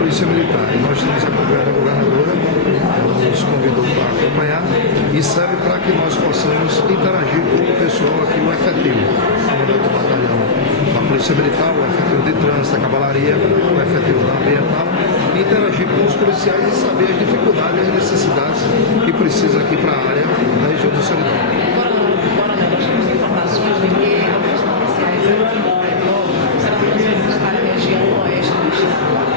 Polícia Militar. E nós estamos acompanhando a governadora, ela nos convidou para acompanhar e serve para que nós possamos interagir com o pessoal aqui, o efetivo, o comandante do batalhão da Polícia Militar, o efetivo de trânsito, a cavalaria, o efetivo da ambiental, e interagir com os policiais e saber as dificuldades e as necessidades que precisa aqui para a área da região do Seridó. Agora, nós temos informações de que alguns policiais serão transferidos para a região oeste do estado.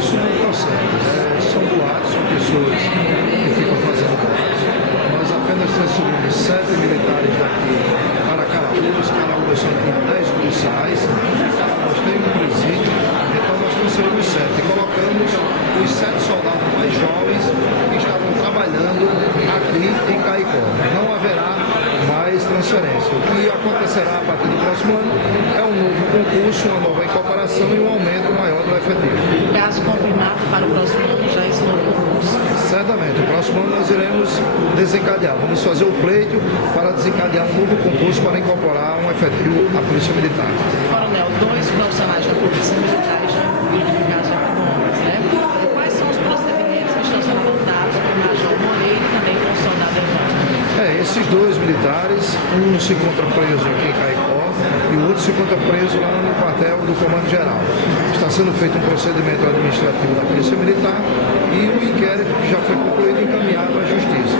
Isso não procede. São boatos, são pessoas que ficam fazendo boatos. Nós apenas transferimos 7 militares daqui para Caraúbas. Caraúbas só tinha 10 policiais. Nós temos um presídio, então nós transferimos 7 e colocamos os 7 soldados mais jovens que estavam trabalhando aqui em Caicó. Não haverá mais transferência. O que acontecerá a partir do próximo ano é um novo concurso, uma nova incorporação e um aumento maior do efetivo. Caso confirmado para o próximo ano, já esse novo concurso. Certamente, o próximo ano nós iremos desencadear, vamos fazer o pleito para desencadear um novo concurso para incorporar um efetivo à Polícia Militar. Coronel, 2 profissionais da Polícia Militar já identificados já como homens, né? Quais são os procedimentos que estão sendo adotados pelo Major Moreira e também com o soldado Evandro? Esses 2 militares, um se encontra preso aqui em Caicó e o outro se encontra preso lá no quartel do Comando Geral. Está sendo feito um procedimento administrativo da Polícia Militar e o inquérito que já foi concluído e encaminhado à Justiça.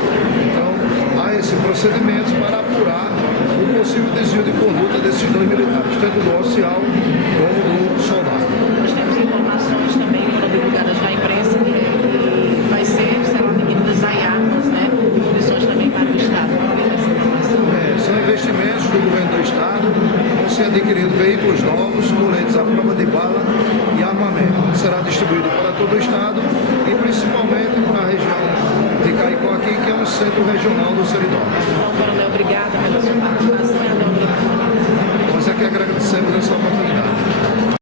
Então, há esse procedimento para apurar o possível desvio de conduta desses 2 militares, tanto do oficial como do soldado. Nós temos informações também que foram divulgadas na imprensa que serão adquiridas aí armas, né? Munições também para o Estado. São investimentos do governo do Estado, vão ser adquiridos veículos novos, coletes à prova de bala e armamento. Será distribuído para todo o Estado e principalmente para a região de Caicó aqui, que é um centro regional do Seridó. Então, coronel, obrigada pela sua participação e até o próximo. Nós aqui agradecemos essa oportunidade.